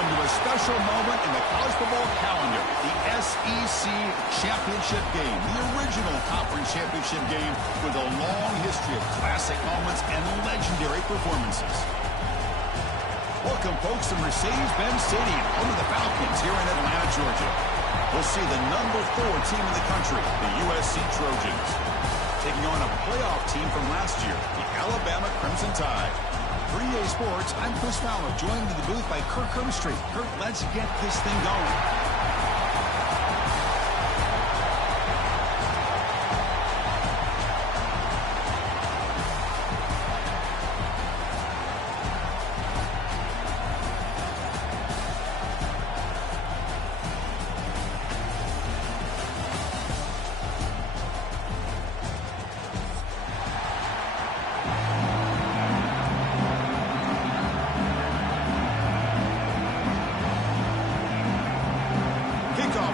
Welcome to a special moment in the college football calendar, the SEC Championship game, the original conference championship game with a long history of classic moments and legendary performances. Welcome, folks, to Mercedes-Benz Stadium, home of the Falcons here in Atlanta, Georgia. We'll see the number 4 team in the country, the USC Trojans, taking on a playoff team from last year, the Alabama Crimson Tide. For EA Sports, I'm Chris Fowler, joined in the booth by Kirk Herbstreit. Kirk, let's get this thing going.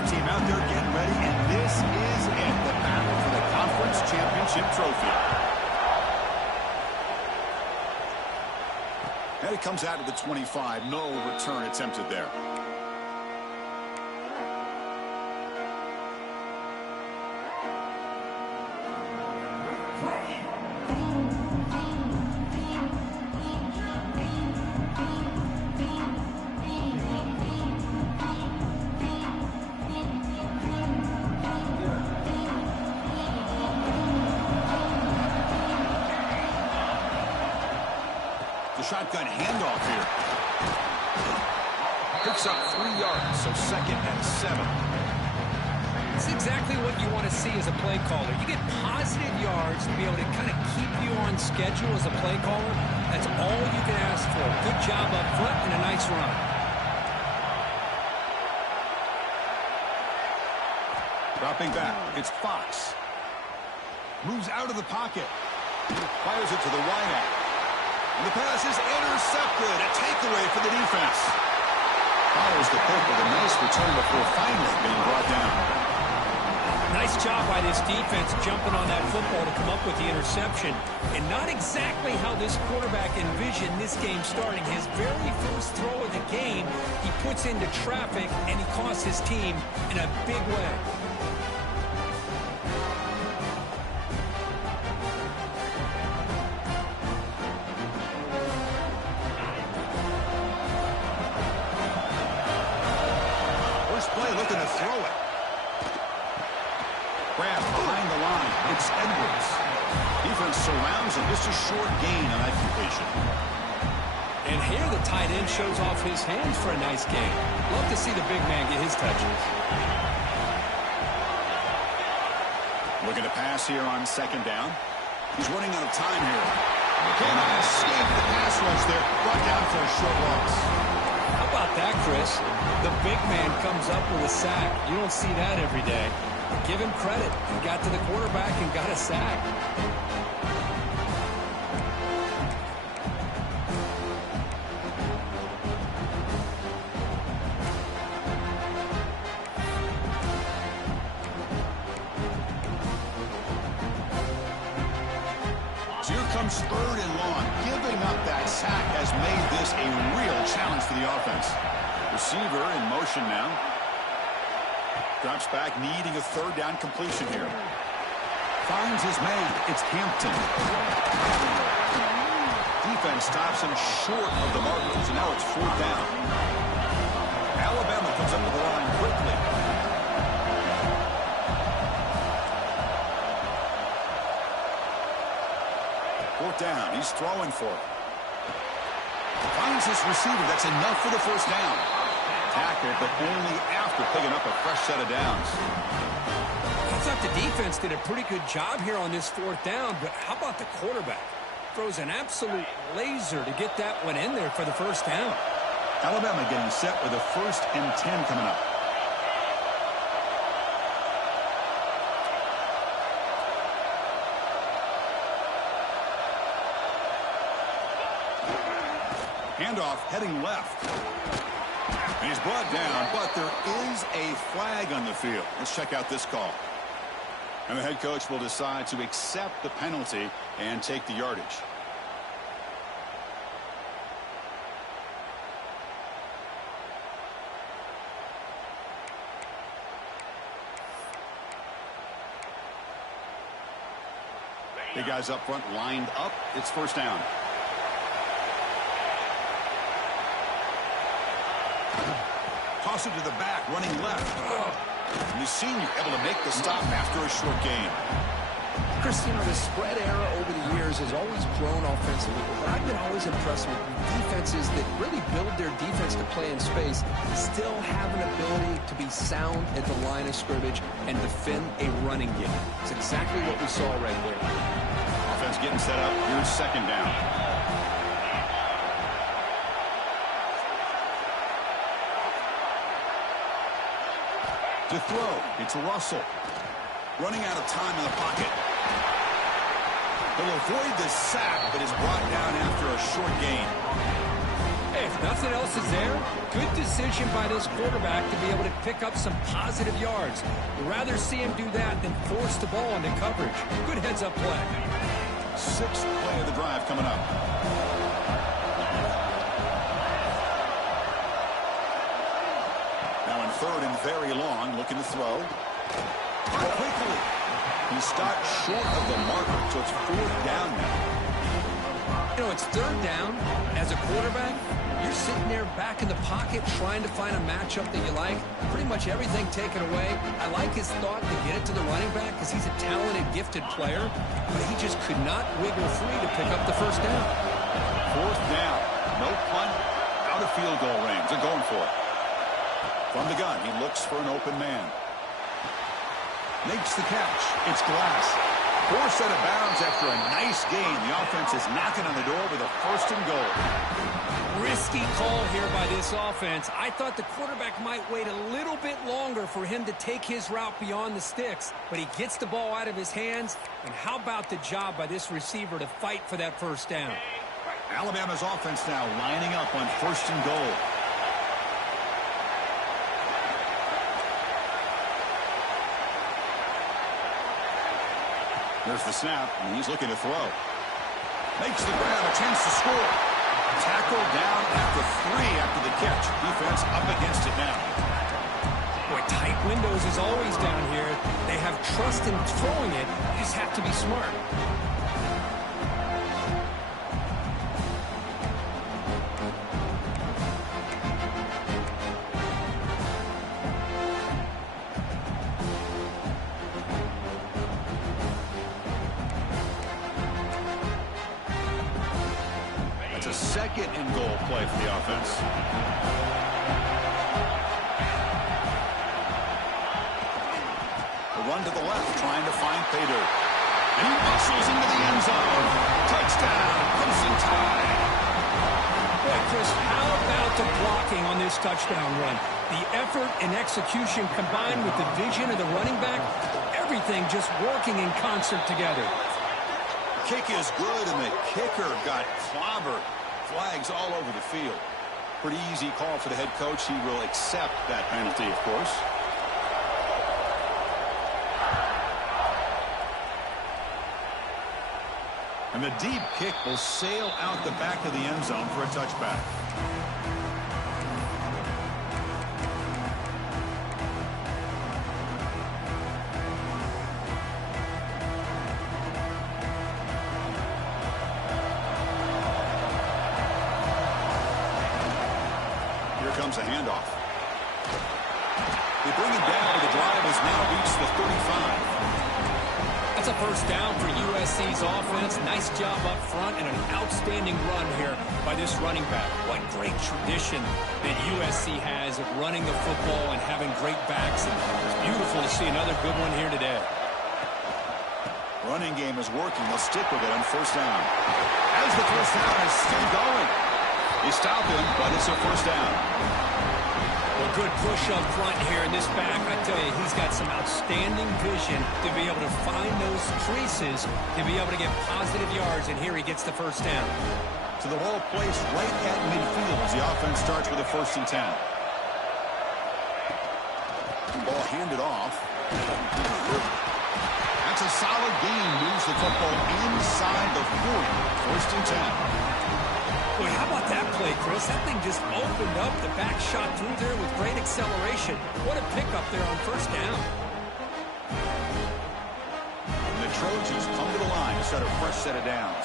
Team out there getting ready, and this is it, the battle for the conference championship trophy. And it comes out of the 25, no return attempted there. Shotgun handoff here. Picks up 3 yards, so 2nd and 7. It's exactly what you want to see as a play caller. You get positive yards to be able to kind of keep you on schedule as a play caller. That's all you can ask for. Good job up front and a nice run. Dropping back, it's Fox. Moves out of the pocket. Fires it to the wideout. And the pass is intercepted. A takeaway for the defense. Follows the pick with a nice return before finally being brought down. Nice job by this defense jumping on that football to come up with the interception. And not exactly how this quarterback envisioned this game starting. His very first throw of the game, he puts into traffic, and he costs his team in a big way. Looking to throw it. Grab behind the line. It's Edwards. Defense surrounds him. Just a short gain on that completion. And here the tight end shows off his hands for a nice gain. Love to see the big man get his touches. Looking to pass here on 2nd down. He's running out of time here. Cannot escape the pass rush there. Brought down for a short loss. How about that, Chris? The big man comes up with a sack. You don't see that every day. But give him credit. He got to the quarterback and got a sack. So here comes 3rd and long. Giving up that sack has made this a real challenge for the offense. Receiver in motion now. Drops back, needing a 3rd down completion here. Finds his man. It's Hampton. Defense stops him short of the marker, so now it's 4th down. Alabama comes up to the line quickly. Fourth down. He's throwing for it. Finds his receiver. That's enough for the 1st down. Tackle, but only after picking up a fresh set of downs. I thought the defense did a pretty good job here on this 4th down, but how about the quarterback? Throws an absolute laser to get that one in there for the 1st down. Alabama getting set with a 1st and 10 coming up. Handoff heading left. And he's brought down, but there is a flag on the field. Let's check out this call. And the head coach will decide to accept the penalty and take the yardage. The guys up front lined up. It's first down. Toss it to the back, running left. And the senior able to make the stop after a short gain. Chris, you know, the spread era over the years has always grown offensively, but I've been always impressed with defenses that really build their defense to play in space, still have an ability to be sound at the line of scrimmage and defend a running game. It's exactly what we saw right there. Offense getting set up. Here's second down. To throw, it's Russell. Running out of time in the pocket. He'll avoid the sack, but is brought down after a short gain. Hey, if nothing else is there, good decision by this quarterback to be able to pick up some positive yards. You'd rather see him do that than force the ball into coverage. Good heads-up play. Sixth play of the drive coming up. Now in third and very long, looking to throw. Quickly. He stopped short of the marker, so it's fourth down now. You know, it's third down. As a quarterback, you're sitting there back in the pocket trying to find a matchup that you like. Pretty much everything taken away. I like his thought to get it to the running back because he's a talented, gifted player, but he just could not wiggle free to pick up the first down. Fourth down. No punt. Out of field goal range. They're going for it. From the gun, he looks for an open man. Makes the catch. It's Glass. Forced out of bounds after a nice gain. The offense is knocking on the door with a first and goal. Risky call here by this offense. I thought the quarterback might wait a little bit longer for him to take his route beyond the sticks, but he gets the ball out of his hands. And how about the job by this receiver to fight for that first down? Alabama's offense now lining up on first and goal. There's the snap, and he's looking to throw. Makes the grab, a chance to score. Tackled down at the 3 after the catch. Defense up against it now. Boy, tight windows is always down here. They have trust in throwing it. You just have to be smart. Second and goal play for the offense. The run to the left, trying to find pay dirt. And he muscles into the end zone. Touchdown, Crimson Tide. Boy, Chris, how about the blocking on this touchdown run? The effort and execution combined with the vision of the running back, everything just working in concert together. Kick is good, and the kicker got clobbered. Flags all over the field. Pretty easy call for the head coach. He will accept that penalty, of course. And the deep kick will sail out the back of the end zone for a touchback. Comes a handoff. They bring him down, but the drive has now reached the 35. That's a first down for USC's offense. Nice job up front and an outstanding run here by this running back. What great tradition that USC has of running the football and having great backs. And it's beautiful to see another good one here today. Running game is working. They'll stick with it on first down. As the first down is still going. They stop him, but it's a first down. Well, good push up front here in this back. I tell you, he's got some outstanding vision to be able to find those creases, to be able to get positive yards, and here he gets the first down. To the whole place right at midfield as the offense starts with a 1st and 10. Ball handed off. That's a solid gain. Moves the football inside the 40. 1st and 10. Boy, how about that play, Chris? That thing just opened up. The back shot through there with great acceleration. What a pickup there on first down. And the Trojans come to the line to start our first set of downs.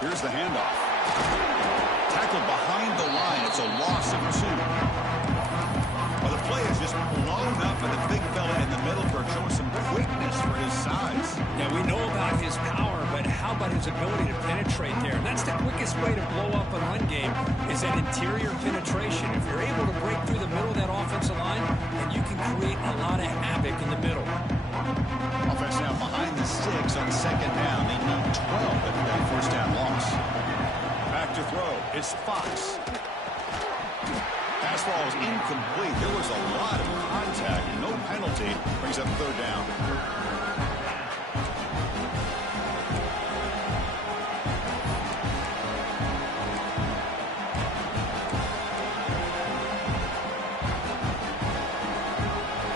Here's the handoff. Tackled behind the line. It's a loss of 2. Well, the play is just blown up, and the big fella in the middle for showing some quickness for his size. Yeah, we know about his power, but how about his ability to penetrate there? And that's the quickest way to blow up a run game is that interior penetration. If you're able to break through the middle of that offensive line, then you can create a lot of havoc in the middle. Offense now behind the 6 on second down. They need 12 after that first down loss. Back to throw. It's Fox. Pass ball is incomplete. There was a lot of contact. No penalty. Brings up third down.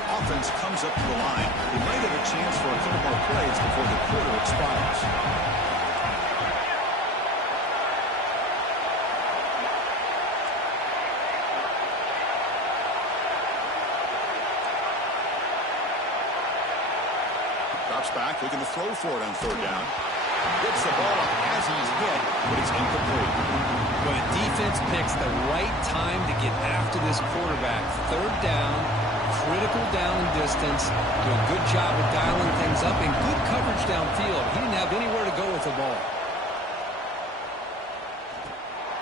Offense comes up to the line. They might have a chance for a couple more plays before the quarter expires. Drops back, looking to throw for it on third down. Gets the ball up as he's hit, but it's incomplete. But defense picks the right time to get after this quarterback. Third down, critical down and distance. Do a good job of dialing things up and good coverage downfield. He didn't have anywhere to go with the ball.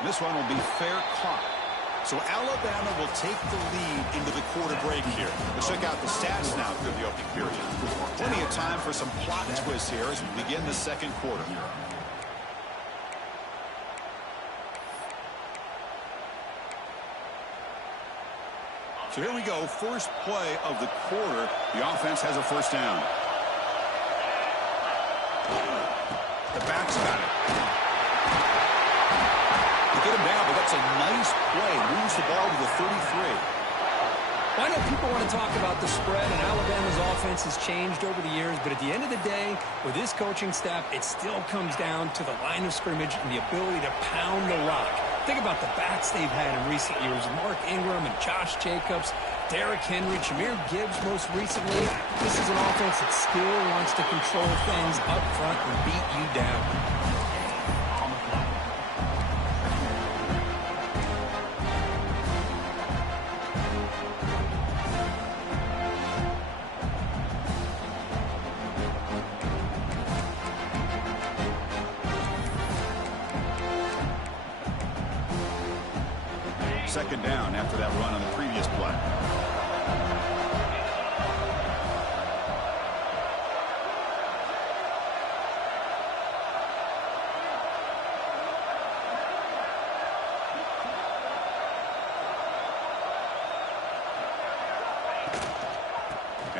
This one will be fair caught. So Alabama will take the lead into the quarter break here. Let's check out the stats now through the opening period. Plenty of time for some plot twists here as we begin the second quarter. So here we go. First play of the quarter. The offense has a first down. The back's got it. Get him down, but that's a nice play. Moves the ball to the 33. I know people want to talk about the spread, and Alabama's offense has changed over the years, but at the end of the day, with this coaching staff, it still comes down to the line of scrimmage and the ability to pound the rock. Think about the backs they've had in recent years. Mark Ingram and Josh Jacobs, Derrick Henry, Jahmyr Gibbs most recently. This is an offense that still wants to control things up front and beat you down. Second down after that run on the previous play.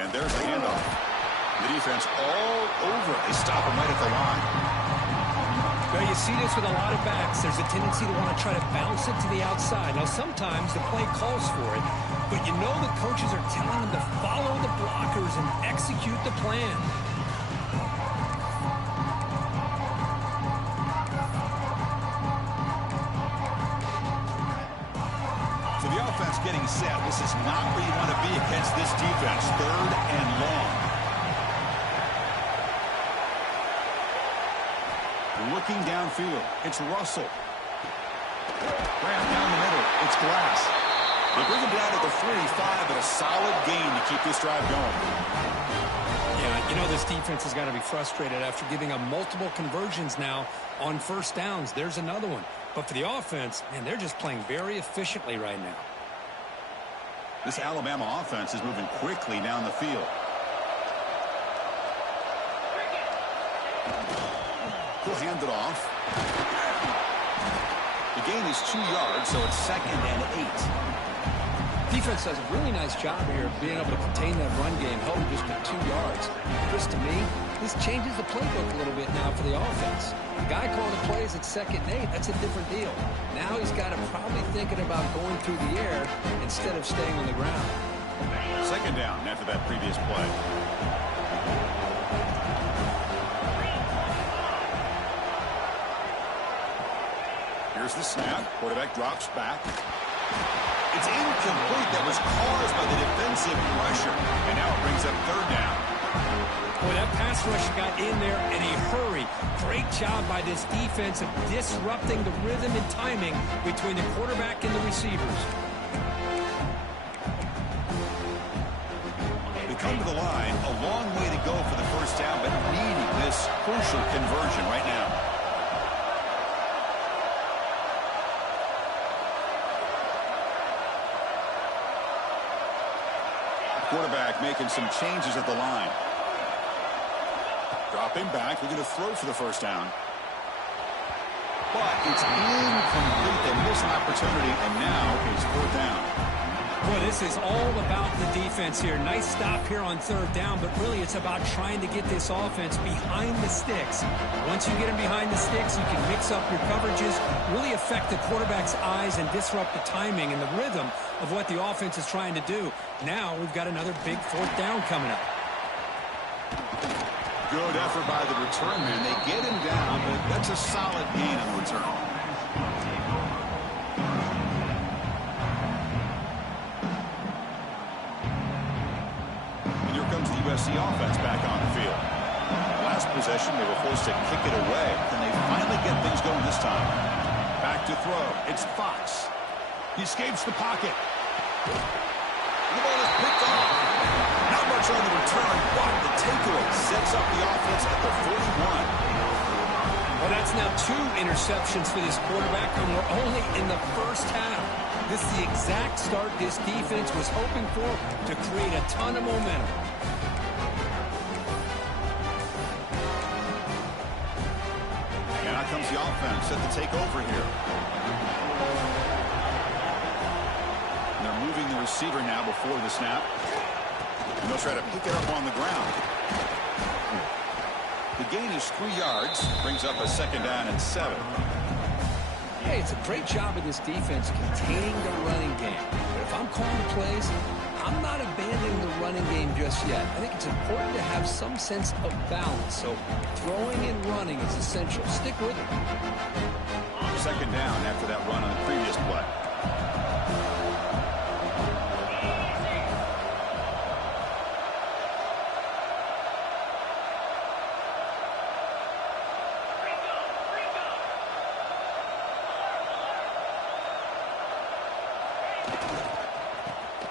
And there's the handoff. The defense all over it. They stop him right at the line. Well, you see this with a lot of backs. There's a tendency to want to try to bounce it to the outside. Now, sometimes the play calls for it, but you know the coaches are telling them to follow the blockers and execute the plan. So the offense getting set. This is not where you want to be against this defense. Third and long. Looking downfield, it's Russell. Ran down the middle, it's Glass. They bring him down to the 45, but a solid gain to keep this drive going. Yeah, you know this defense has got to be frustrated after giving up multiple conversions now on first downs. There's another one. But for the offense, man, they're just playing very efficiently right now. This Alabama offense is moving quickly down the field. He'll hand it off. The gain is 2 yards, so it's 2nd and 8. Defense does a really nice job here of being able to contain that run game, held just to 2 yards. Chris, to me, this changes the playbook a little bit now for the offense. The guy calling the plays at 2nd and 8, that's a different deal. Now he's got to probably thinking about going through the air instead of staying on the ground. Second down after that previous play. Here's the snap. Quarterback drops back. It's incomplete. That was caused by the defensive pressure. And now it brings up third down. Boy, that pass rush got in there in a hurry. Great job by this defense of disrupting the rhythm and timing between the quarterback and the receivers. They come to the line. A long way to go for the first down, but needing this crucial conversion right now. Quarterback making some changes at the line. Dropping back, we're going to throw for the first down. But it's incomplete. They miss an opportunity, and now it's fourth down. Boy, this is all about the defense here. Nice stop here on third down, but really it's about trying to get this offense behind the sticks. Once you get them behind the sticks, you can mix up your coverages, really affect the quarterback's eyes and disrupt the timing and the rhythm of what the offense is trying to do. Now we've got another big fourth down coming up. Good effort by the return man. They get him down, but that's a solid gain on the return. And here comes the USC offense back on the field. Last possession, they were forced to kick it away. Can they finally get things going this time? Back to throw. It's Fox. He escapes the pocket. The ball is picked off. Not much on the return, but the takeaway sets up the offense at the 41. Well, that's now 2 interceptions for this quarterback, and we're only in the first half. This is the exact start this defense was hoping for to create a ton of momentum. And out comes the offense set to take over here. And they're moving the receiver now before the snap. And they'll try to pick it up on the ground. The gain is 3 yards. Brings up a second down and 7. Hey, it's a great job of this defense containing the running game. But if I'm calling the plays, I'm not abandoning the running game just yet. I think it's important to have some sense of balance. So throwing and running is essential. Stick with it. Second down after that run on the previous play.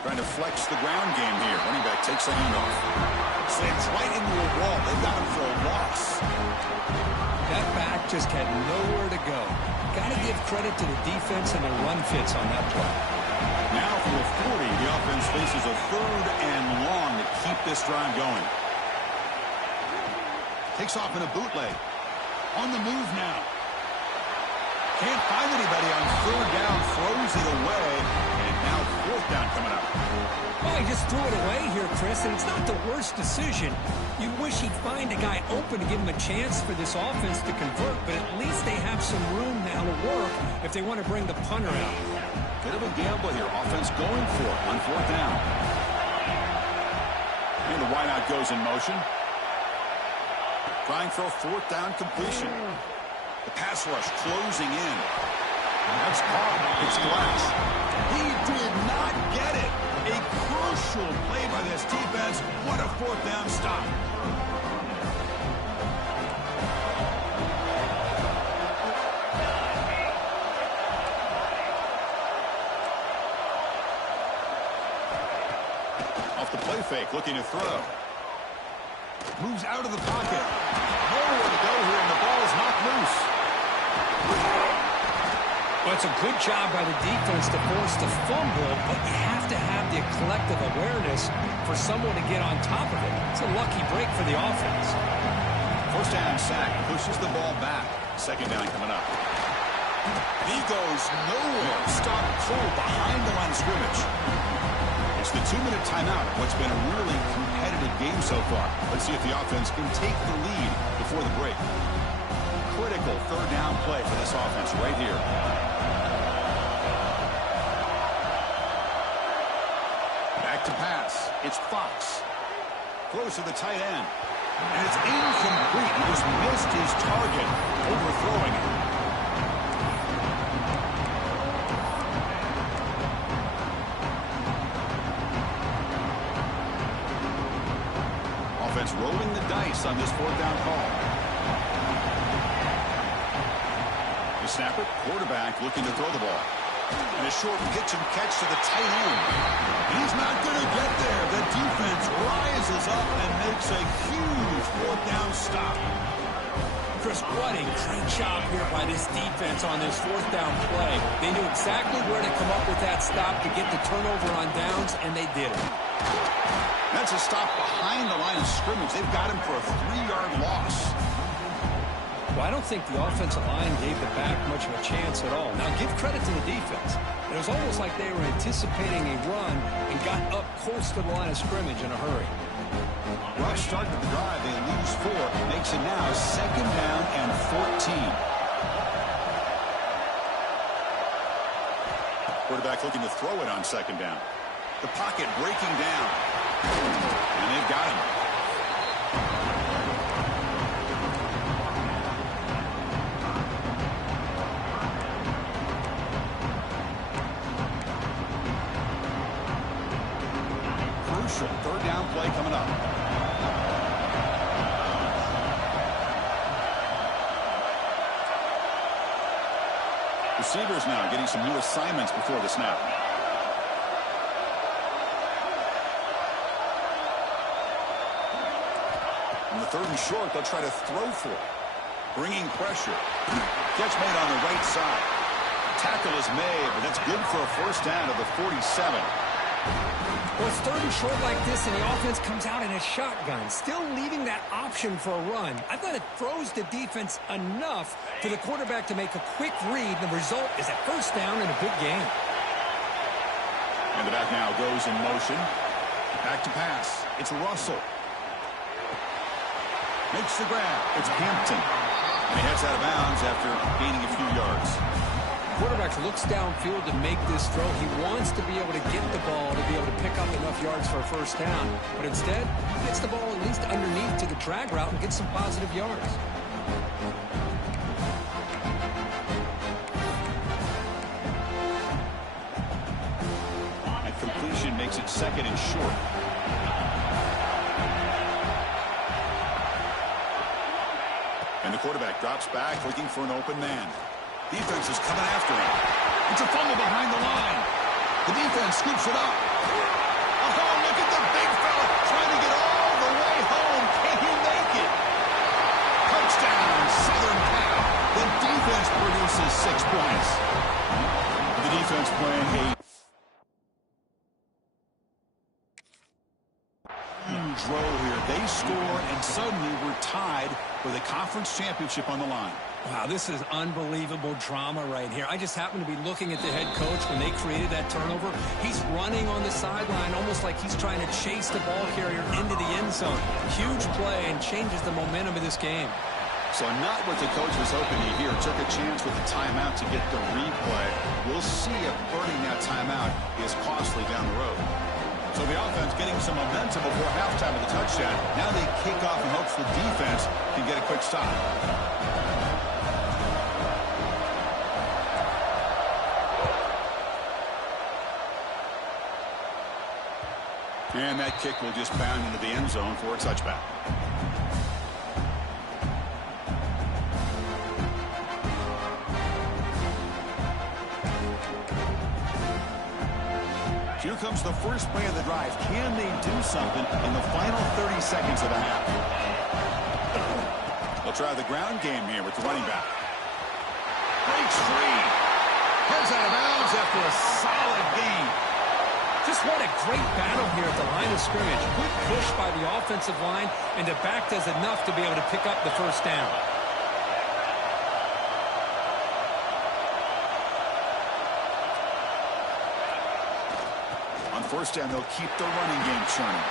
Trying to flex the ground game here. Running back takes a handoff. Slams right into a wall. They've got him for a loss. That back just had nowhere to go. Got to give credit to the defense and the run fits on that play. Now from the 40, the offense faces a third and long to keep this drive going. Takes off in a bootleg. On the move now. Can't find anybody on third down. Throws it away. And now fourth down coming up. Well, he just threw it away here, Chris, and it's not the worst decision. You wish he'd find a guy open to give him a chance for this offense to convert, but at least they have some room now to work if they want to bring the punter out. Bit of a gamble here. Offense going for it on fourth down. And the wideout goes in motion. Trying for a fourth down completion. The pass rush closing in. That's caught. It's Glass. He did not get it. A crucial play by this defense. What a fourth down stop. Off the play fake, looking to throw. Moves out of the pocket. Nowhere to go here, and the ball is knocked loose. Well, it's a good job by the defense to force the fumble, but you have to have the collective awareness for someone to get on top of it. It's a lucky break for the offense. First down sack, pushes the ball back. Second down coming up. He goes nowhere. Stop cold behind the line of scrimmage. It's the 2-minute timeout of what's been a really competitive game so far. Let's see if the offense can take the lead before the break. Critical third down play for this offense right here. Back to pass. It's Fox. Throws to the tight end. And it's incomplete. He just missed his target, overthrowing it. defense rolling the dice on this fourth down call. The snapper, quarterback looking to throw the ball. And a short pitch and catch to the tight end. He's not going to get there. The defense rises up and makes a huge fourth down stop. Chris, what a great job here by this defense on this fourth down play. They knew exactly where to come up with that stop to get the turnover on downs, and they did it. That's a stop behind the line of scrimmage. They've got him for a 3-yard loss. Well, I don't think the offensive line gave the back much of a chance at all. Now, give credit to the defense. It was almost like they were anticipating a run and got up close to the line of scrimmage in a hurry. Rush started the drive. They lose 4. Makes it now 2nd down and 14. Quarterback looking to throw it on 2nd down. The pocket breaking down. And they've got him. Crucial 3rd down play coming up. Receivers now getting some new assignments before the snap. On the 3rd and short, they'll try to throw for it. Bringing pressure. Catch made on the right side. Tackle is made, but that's good for a 1st down of the 47. Well, it's 3rd and short like this, and the offense comes out in a shotgun, still leaving that option for a run. I thought it throws the defense enough for the quarterback to make a quick read. The result is a 1st down and a big gain. And the back now goes in motion. Back to pass. It's Russell. Makes the grab. It's Hampton. And he heads out of bounds after gaining a few yards. Quarterback looks downfield to make this throw. He wants to be able to get the ball to be able to pick up enough yards for a 1st down. But instead, he gets the ball at least underneath to the drag route and gets some positive yards. That completion makes it 2nd and short. And the quarterback drops back looking for an open man. Defense is coming after him. It's a fumble behind the line. The defense scoops it up. Oh, look at the big fella trying to get all the way home. Can he make it? Touchdown, Southern Cal. The defense produces 6 points. The defense playing a huge role here. They score, and suddenly we're tied with a conference championship on the line. Wow, this is unbelievable drama right here. I just happened to be looking at the head coach when they created that turnover. He's running on the sideline almost like he's trying to chase the ball carrier into the end zone. Huge play and changes the momentum of this game. So not what the coach was hoping to hear. Took a chance with the timeout to get the replay. We'll see if burning that timeout is costly down the road. So the offense getting some momentum before halftime of the touchdown. Now they kick off in hopes the defense can get a quick stop. And that kick will just bound into the end zone for a touchback. Here comes the first play of the drive. Can they do something in the final 30 seconds of the half? They'll try the ground game here with the running back. Breaks free. Heads out of bounds after a solid gain. Just what a great battle here at the line of scrimmage. Good push by the offensive line, and the back does enough to be able to pick up the 1st down. On 1st down, they'll keep the running game churning.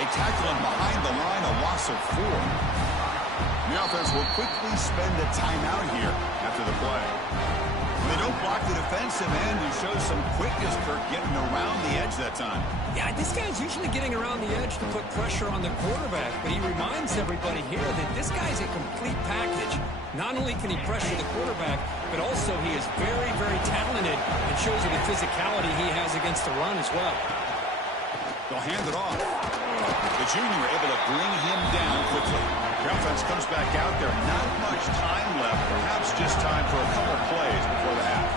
They tackle him behind the line, a loss of 4. The offense will quickly spend a timeout here after the play. They don't block the defensive end, who shows some quickness, Kirk, getting around the edge that time. Yeah, this guy's usually getting around the edge to put pressure on the quarterback, but he reminds everybody here that this guy's a complete package. Not only can he pressure the quarterback, but also he is very, very talented and shows you the physicality he has against the run as well. They'll hand it off. The junior able to bring him down quickly. The offense comes back out there. Not much time left. Perhaps just time for a couple plays before the half.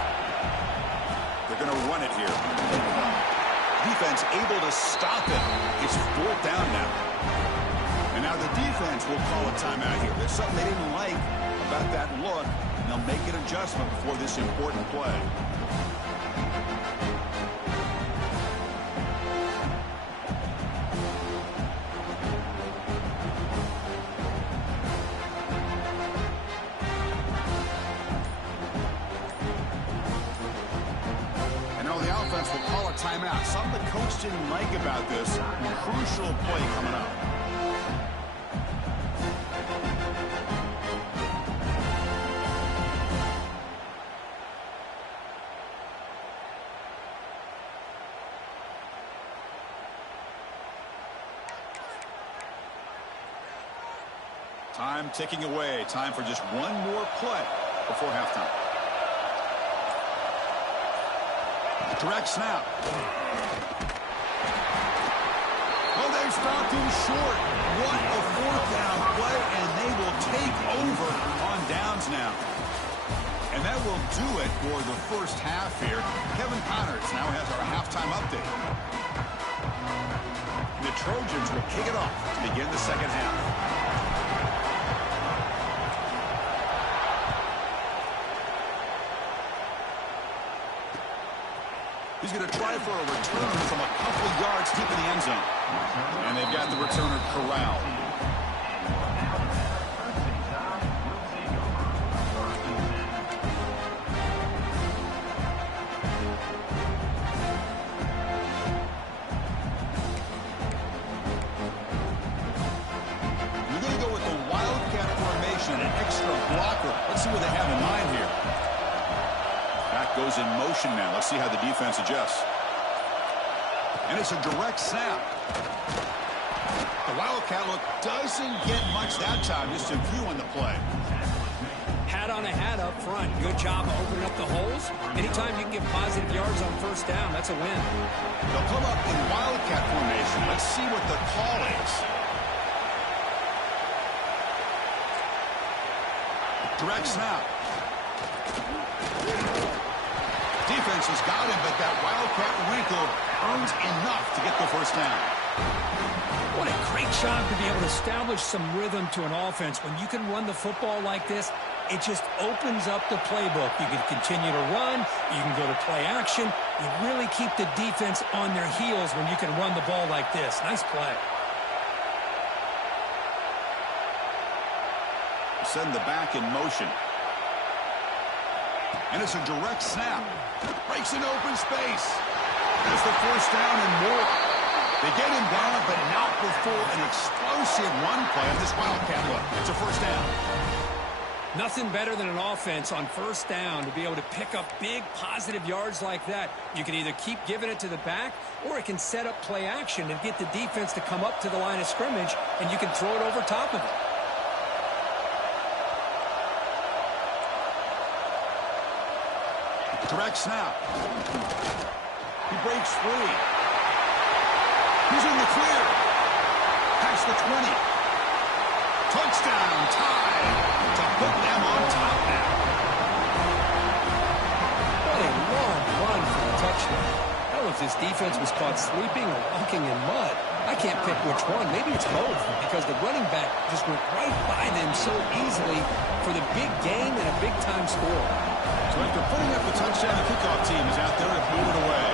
They're going to run it here. Defense able to stop it. It's 4th down now. And now the defense will call a timeout here. There's something they didn't like about that look, and they'll make an adjustment before this important play. Will call a timeout. Something the coach didn't like about this. Crucial play coming up. Time ticking away. Time for just one more play before halftime. Direct snap. Well, they stopped him short. What a 4th down play, and they will take over on downs now. And that will do it for the first half here. Kevin Connors now has our halftime update. The Trojans will kick it off to begin the second half. He's going to try for a return from a couple of yards deep in the end zone. And they've got the returner corralled. We're going to go with the Wildcat formation, an extra blocker. Let's see what they have in mind here. Back goes in motion now. Let's see how the defense adjusts. And it's a direct snap. The Wildcat look doesn't get much that time. Just a view on the play. Hat on a hat up front. Good job of opening up the holes. Anytime you can get positive yards on 1st down, that's a win. They'll come up in Wildcat formation. Let's see what the call is. Direct snap. Defense has got him, but that Wildcat wrinkle earns enough to get the 1st down. What a great job to be able to establish some rhythm to an offense. When you can run the football like this, it just opens up the playbook. You can continue to run. You can go to play action. You really keep the defense on their heels when you can run the ball like this. Nice play. Send the back in motion. And it's a direct snap. Breaks an open space. That's the 1st down and more. They get him down, but not before an explosive run play of this Wildcat look. It's a 1st down. Nothing better than an offense on 1st down to be able to pick up big positive yards like that. You can either keep giving it to the back, or it can set up play action and get the defense to come up to the line of scrimmage, and you can throw it over top of it. Direct snap. He breaks free. He's in the clear. Past the 20. Touchdown tie to put them on top now. What a long run for a touchdown. I don't know if this defense was caught sleeping or walking in mud. I can't pick which one. Maybe it's both, because the running back just went right by them so easily for the big gain and a big-time score. So after putting up the touchdown, the kickoff team is out there to move it away.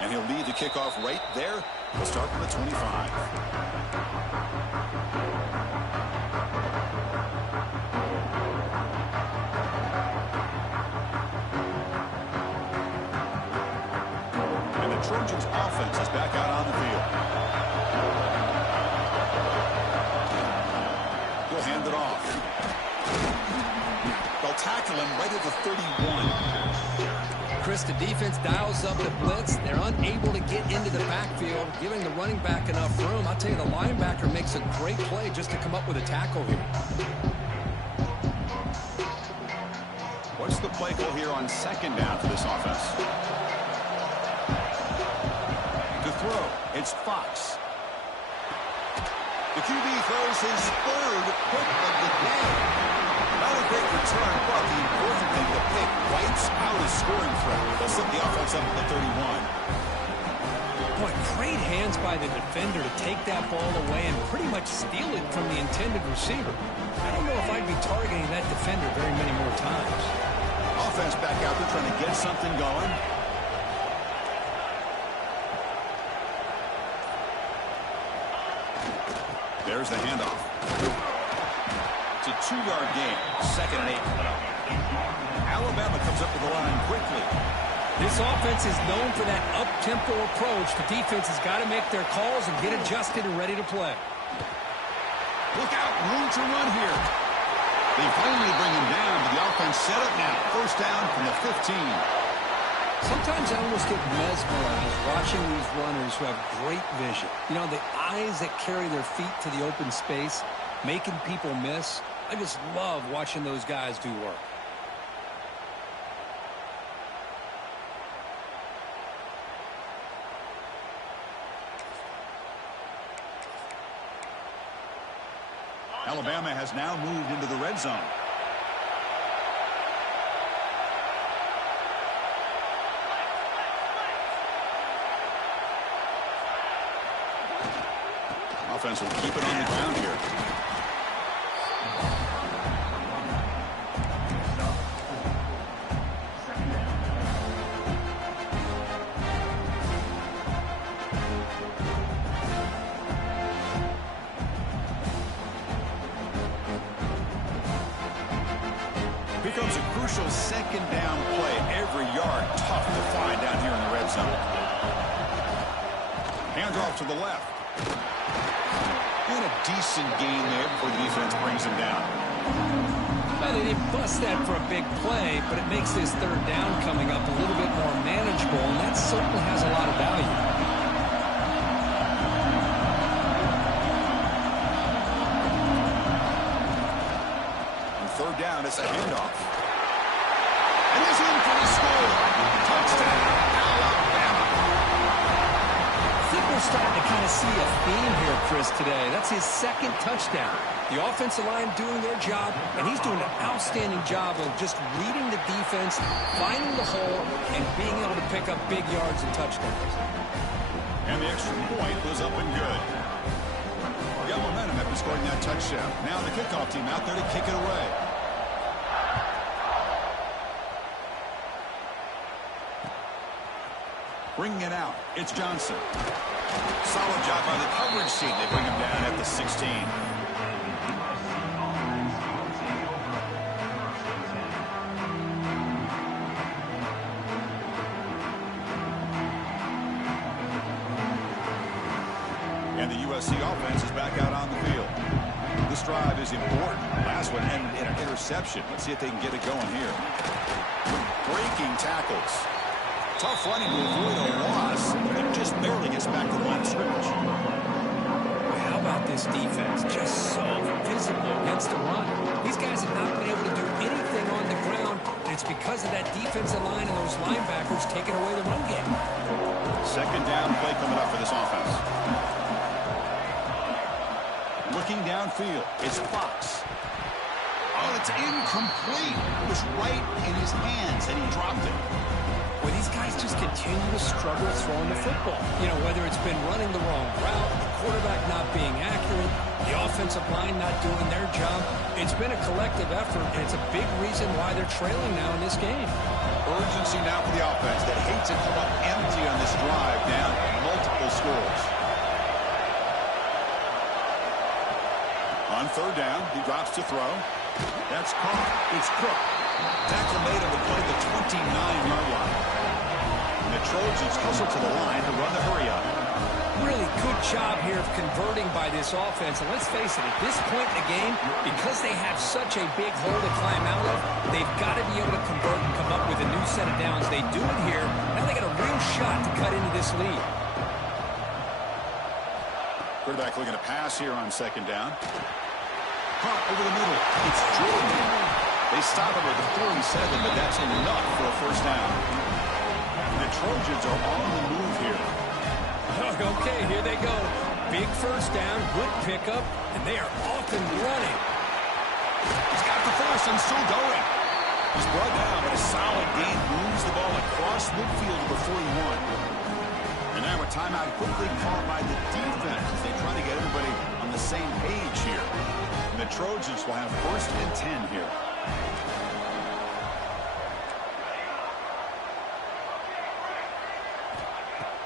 And he'll lead the kickoff right there. We'll start from the 25. And the Trojans offense is back out on the field. He'll hand it off. They'll tackle him right at the 31. Chris, the defense dials up the blitz. They're unable to get into the backfield, giving the running back enough room. I'll tell you, the linebacker makes a great play just to come up with a tackle here. What's the play play call here on second down for this offense. To throw, it's Fox. The QB throws his third pick of the day. Not a great return, but the important thing, the pick wipes out a scoring threat. They'll slip the offense up to the 31. Boy, great hands by the defender to take that ball away and pretty much steal it from the intended receiver. I don't know if I'd be targeting that defender very many more times. Offense back out there trying to get something going. There's the handoff. It's a 2-yard gain. 2nd and 8. Alabama comes up to the line quickly. This offense is known for that up-tempo approach. The defense has got to make their calls and get adjusted and ready to play. Look out, room to run here. They finally bring him down, but the offense set up now. First down from the 15. Sometimes I almost get mesmerized watching these runners who have great vision. You know, the eyes that carry their feet to the open space, making people miss. I just love watching those guys do work. Alabama has now moved into the red zone. Offense will keep it on the ground here. Becomes a crucial 2nd down play. Every yard tough to find down here in the red zone. Handoff to the left. And a decent gain there before the defense brings him down. Well, they didn't bust that for a big play, but it makes this 3rd down coming up a little bit more manageable, and that certainly has a lot of value. Down, it's a handoff. And he's in for the score. Touchdown, Alabama. I think we're starting to kind of see a theme here, Chris, today. That's his 2nd touchdown. The offensive line doing their job, and he's doing an outstanding job of just reading the defense, finding the hole, and being able to pick up big yards and touchdowns. And the extra point was up and good. We got momentum after scoring that touchdown. Now the kickoff team out there to kick it away. Bringing it out, it's Johnson. Solid job by the coverage team. They bring him down at the 16. And the USC offense is back out on the field. This drive is important. Last one ended in an interception. Let's see if they can get it going here. Breaking tackles. Tough running to avoid a loss. He just barely gets back to the line of scrimmage. How about this defense? Just so physical against the run. These guys have not been able to do anything on the ground, and it's because of that defensive line and those linebackers taking away the run game. 2nd down play coming up for this offense. Looking downfield, it's Fox. Oh, it's incomplete. It was right in his hands, and he dropped it. Well, these guys just continue to struggle throwing the football. You know, whether it's been running the wrong route, the quarterback not being accurate, the offensive line not doing their job. It's been a collective effort, and it's a big reason why they're trailing now in this game. Urgency now for the offense that hates to come up empty on this drive, down multiple scores. On 3rd down, he drops to throw. That's caught. It's Cook. Tackle made on the play at the 29-yard line. And the Trojans hustle to the line to run the hurry-up. Really good job here of converting by this offense. And let's face it, at this point in the game, because they have such a big hole to climb out of, they've got to be able to convert and come up with a new set of downs. They do it here. Now they got a real shot to cut into this lead. Quarterback looking to pass here on 2nd down. Caught over the middle. It's Jordan. They stop him at the 47, but that's enough for a first down. The Trojans are on the move here. Okay, here they go. Big first down, good pickup, and they are off and running. He's got the force and still going. He's brought down, but a solid gain moves the ball across midfield to the 41. And now a timeout quickly called by the defense as they try to get everybody on the same page here. And the Trojans will have 1st and 10 here.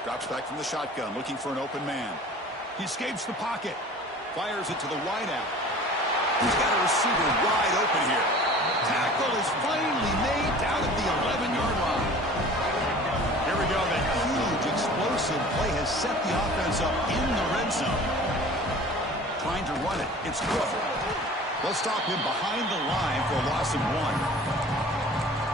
Drops back from the shotgun, looking for an open man. He escapes the pocket. Fires it to the wideout. He's got a receiver wide open here. Tackle is finally made down at the 11-yard line. Here we go. That huge, explosive play has set the offense up in the red zone. Trying to run it. It's good. They'll stop him behind the line for a loss of 1.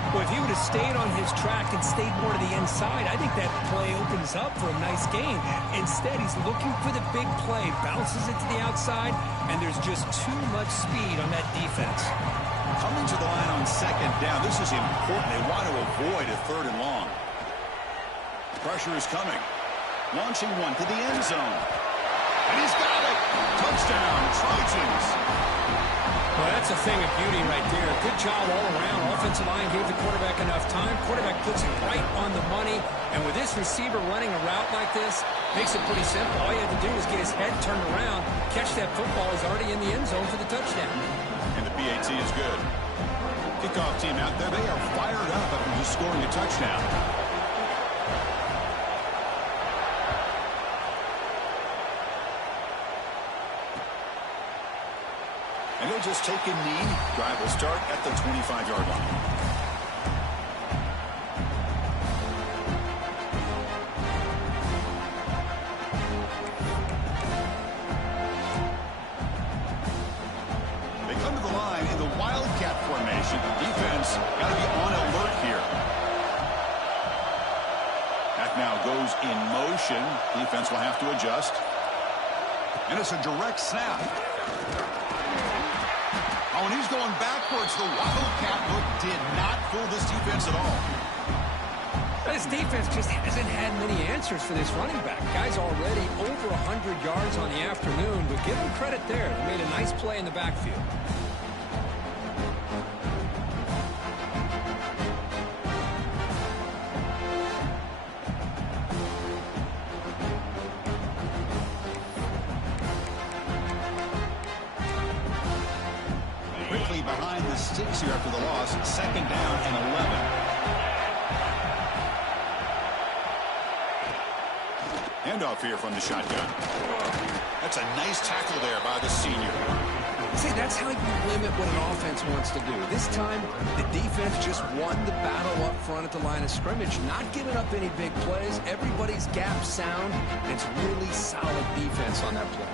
Well, if he would have stayed on his track and stayed more to the inside, I think that play opens up for a nice gain. Instead, he's looking for the big play, bounces it to the outside, and there's just too much speed on that defense. Coming to the line on 2nd down, this is important. They want to avoid a 3rd and long. Pressure is coming. Launching one to the end zone. And he's got it. Touchdown, Trojans. Well, that's a thing of beauty right there. Good job all around. Offensive line gave the quarterback enough time. Quarterback puts it right on the money. And with this receiver running a route like this, makes it pretty simple. All you have to do is get his head turned around, catch that football. He's already in the end zone for the touchdown. And the PAT is good. Kickoff team out there, they are fired up after just scoring a touchdown. And they'll just take a knee. Drive will start at the 25-yard line. They come to the line in the Wildcat formation. Defense got to be on alert here. That now goes in motion. Defense will have to adjust. And it's a direct snap. Oh, and he's going backwards. The Wildcat look did not fool this defense at all. This defense just hasn't had many answers for this running back. Guy's already over 100 yards on the afternoon, but give him credit there. They made a nice play in the backfield. Behind the sticks here after the loss. 2nd down and 11. Handoff here from the shotgun. That's a nice tackle there by the senior. See, that's how you limit what an offense wants to do. This time, the defense just won the battle up front at the line of scrimmage, not giving up any big plays. Everybody's gap sound, and it's really solid defense on that play.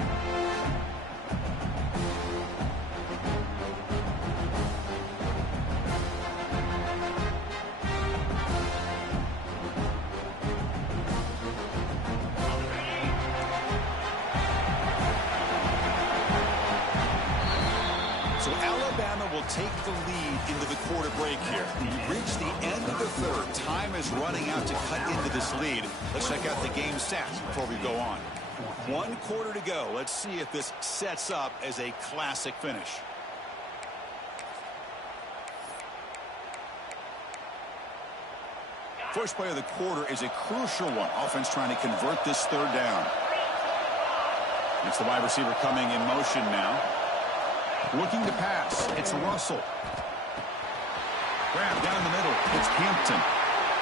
So Alabama will take the lead into the quarter break here. We reach the end of the 3rd. Time is running out to cut into this lead. Let's check out the game stats before we go on. 1 quarter to go. Let's see if this sets up as a classic finish. First play of the quarter is a crucial one. Offense trying to convert this 3rd down. It's the wide receiver coming in motion now. Looking to pass. It's Russell. Grab down the middle. It's Hampton.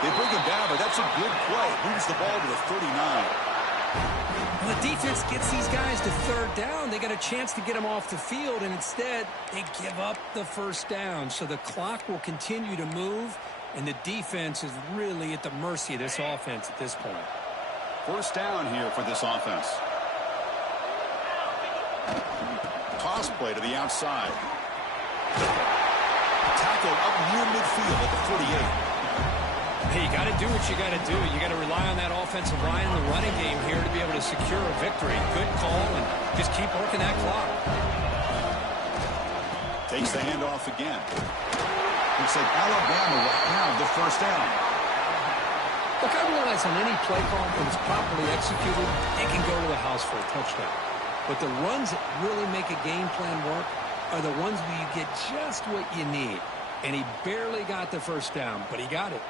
They bring him down, but that's a good play. Moves the ball to the 39. Well, the defense gets these guys to 3rd down. They got a chance to get them off the field, and instead they give up the first down. So the clock will continue to move, and the defense is really at the mercy of this offense at this point. First down here for this offense. Toss play to the outside. Tackled up near midfield at the 48. Hey, you got to do what you got to do. You got to rely on that offensive line in the running game here to be able to secure a victory. Good call, and just keep working that clock. Takes the handoff again. Looks like Alabama will have the first down. Look, I realize on any play call, when it's properly executed, they can go to the house for a touchdown. But the runs that really make a game plan work are the ones where you get just what you need. And he barely got the first down, but he got it.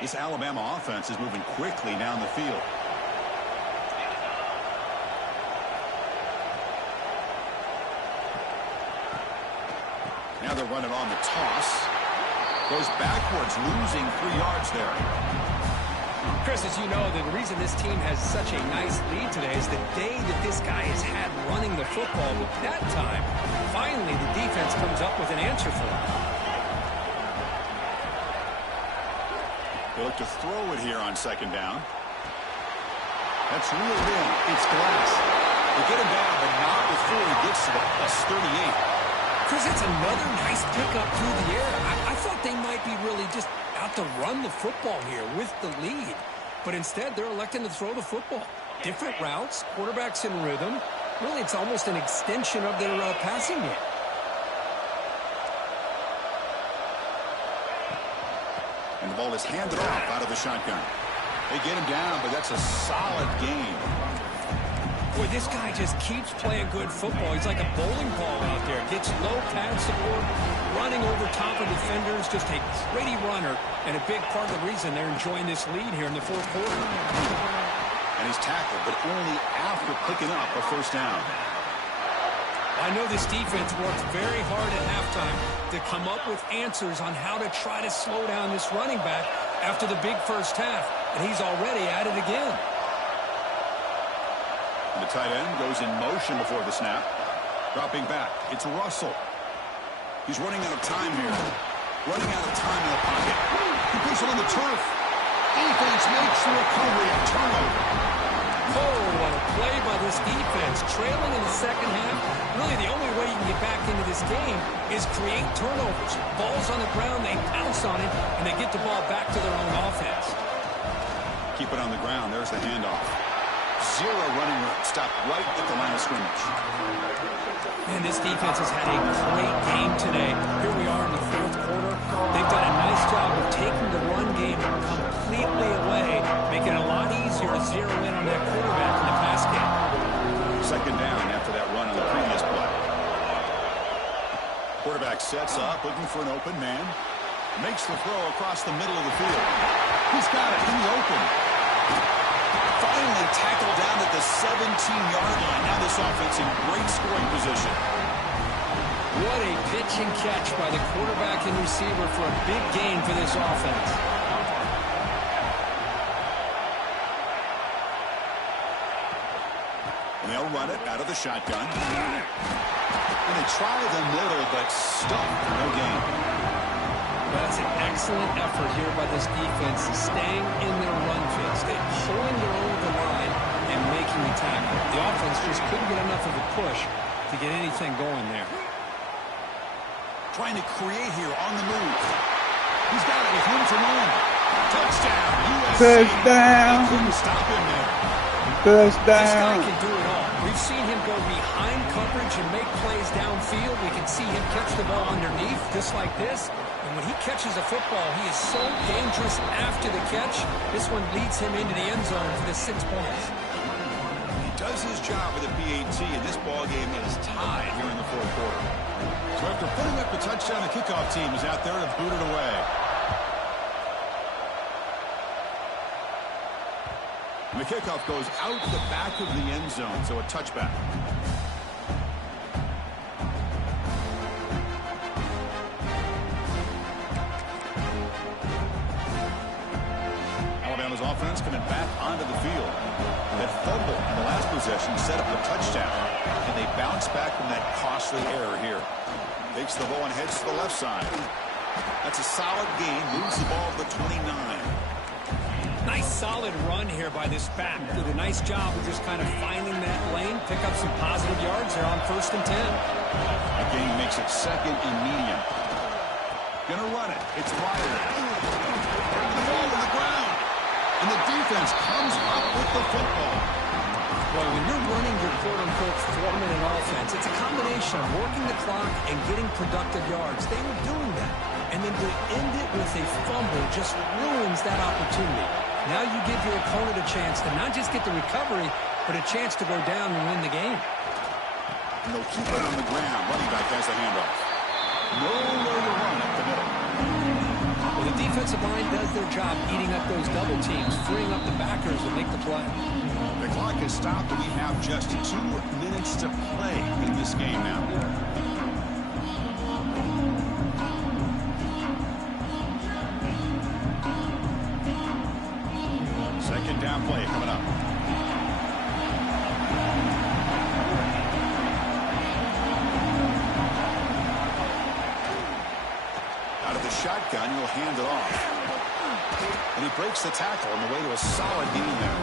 This Alabama offense is moving quickly down the field. Now they're running on the toss. Goes backwards, losing 3 yards there. Chris, as you know, the reason this team has such a nice lead today is the day that this guy has had running the football. But that time, finally, the defense comes up with an answer for him. They look to throw it here on second down. That's reeled in. It's Glass. They get him down, but not before he gets to the +38. Chris, it's another nice pickup through the air. I thought they might be really just out to run the football here with the lead. But instead, they're electing to throw the football. Different routes, quarterbacks in rhythm. Really, it's almost an extension of their passing game. And the ball is handed off out of the shotgun. They get him down, but that's a solid gain. Boy, this guy just keeps playing good football. He's like a bowling ball out there. Gets low pad support, running over top of defenders, just a gritty runner, and a big part of the reason they're enjoying this lead here in the fourth quarter. And he's tackled, but only after picking up a first down. I know this defense worked very hard at halftime to come up with answers on how to try to slow down this running back after the big first half, and he's already at it again. And the tight end goes in motion before the snap. Dropping back, it's Russell. He's running out of time here. Running out of time in the pocket. He puts it on the turf. Defense makes the recovery, a turnover. Oh, what a play by this defense. Trailing in the second half. Really, the only way you can get back into this game is create turnovers. Ball's on the ground, they pounce on it, and they get the ball back to their own offense. Keep it on the ground. There's the handoff. 0 running room. Stopped right at the line of scrimmage. Man, this defense has had a great game today. Here we are in the fourth quarter. They've done a nice job of taking the run game completely away, making it a lot easier to zero in on that quarterback in the pass game. Second down after that run on the previous play. Quarterback sets up, looking for an open man. Makes the throw across the middle of the field. He's got it in the open. Finally tackled down at the 17-yard line. Now this offense in great scoring position. What a pitch and catch by the quarterback and receiver for a big gain for this offense. And they'll run it out of the shotgun. And they try the middle, but stuck for no gain. That's an excellent effort here by this defense, staying in their run fits. They're holding their own the line and making the tackle. The offense just couldn't get enough of a push to get anything going there. Trying to create here on the move. He's got it with room to run. Touchdown, USC. Touchdown. They couldn't stop him there. This guy Touchdown. can do it all. We've seen him go behind coverage and make plays downfield. We can see him catch the ball underneath, just like this. And when he catches a football, he is so dangerous after the catch. This one leads him into the end zone for the 6 points. He does his job with a PAT, and this ball game is tied here in the fourth quarter. So after putting up the touchdown, the kickoff team is out there to boot it away. And the kickoff goes out the back of the end zone, so a touchback. Alabama's offense coming back onto the field. That fumble in the last possession set up a touchdown, and they bounce back from that costly error here. Takes the ball and heads to the left side. That's a solid gain. Moves the ball to the 29. Nice solid run here by this back. Did a nice job of just kind of finding that lane, pick up some positive yards there on 1st and 10. The gain makes it 2nd and medium. Gonna run it. It's Riley. The ball on the ground. And the defense comes up with the football. Well, when you're running your quote-unquote 4-minute offense, it's a combination of working the clock and getting productive yards. They were doing that. And then to end it with a fumble just ruins that opportunity. Now you give your opponent a chance to not just get the recovery, but a chance to go down and win the game. And they'll keep it on the ground. Running back has the handoff. Nowhere to run up the middle. Well, the defensive line does their job eating up those double teams, freeing up the backers to make the play. The clock has stopped, and we have just 2 minutes to play in this game now. Second down play coming up. Out of the shotgun, he'll hand it off. And he breaks the tackle on the way to a solid gain there.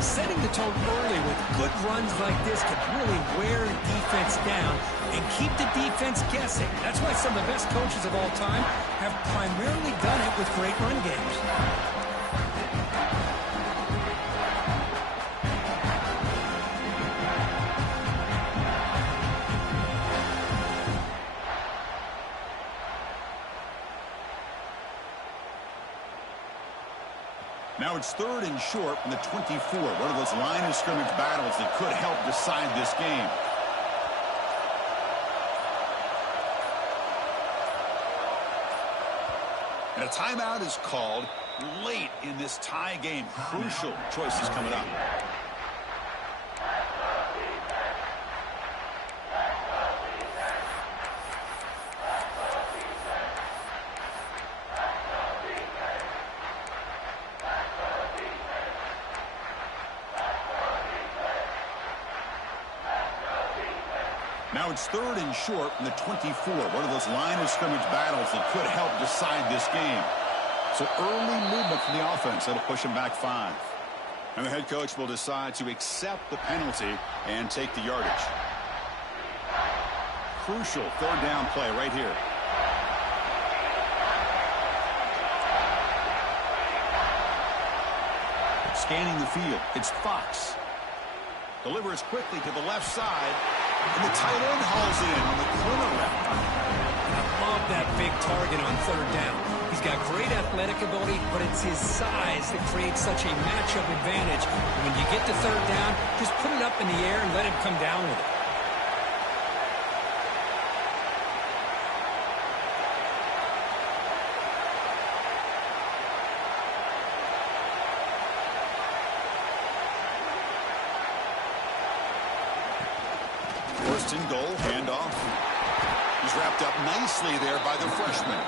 Setting the tone early with good runs like this can really wear defense down and keep the defense guessing. That's why some of the best coaches of all time have primarily done it with great run games. Now it's 3rd and short from the 24. One of those line of scrimmage battles that could help decide this game. And a timeout is called late in this tie game. Crucial choices coming up. Now it's 3rd and short from the 24. One of those line of scrimmage battles that could help decide this game. So early movement from the offense. That'll push him back 5. And the head coach will decide to accept the penalty and take the yardage. Crucial 3rd down play right here. Scanning the field. It's Fox. Delivers quickly to the left side. And the tight end hauls it in on the corner route. I love that big target on 3rd down. He's got great athletic ability, but it's his size that creates such a matchup advantage. When you get to 3rd down, just put it up in the air and let him come down with it. First and goal, handoff. He's wrapped up nicely there by the freshman.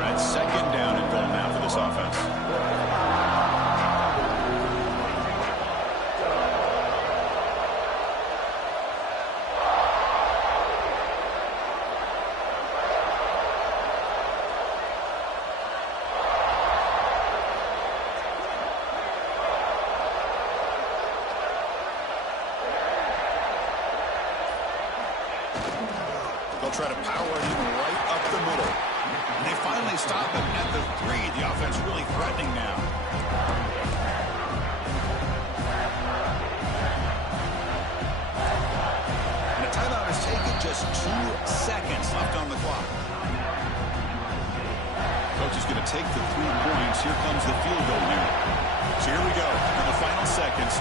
That's 2nd down and goal now for this offense. They'll try to power it in right up the middle. And they finally stop it at the 3. The offense really threatening now. And a timeout is taken. Just 2 seconds left on the clock. Coach is going to take the 3 points. Here comes the field goal here. So here we go. In the final seconds,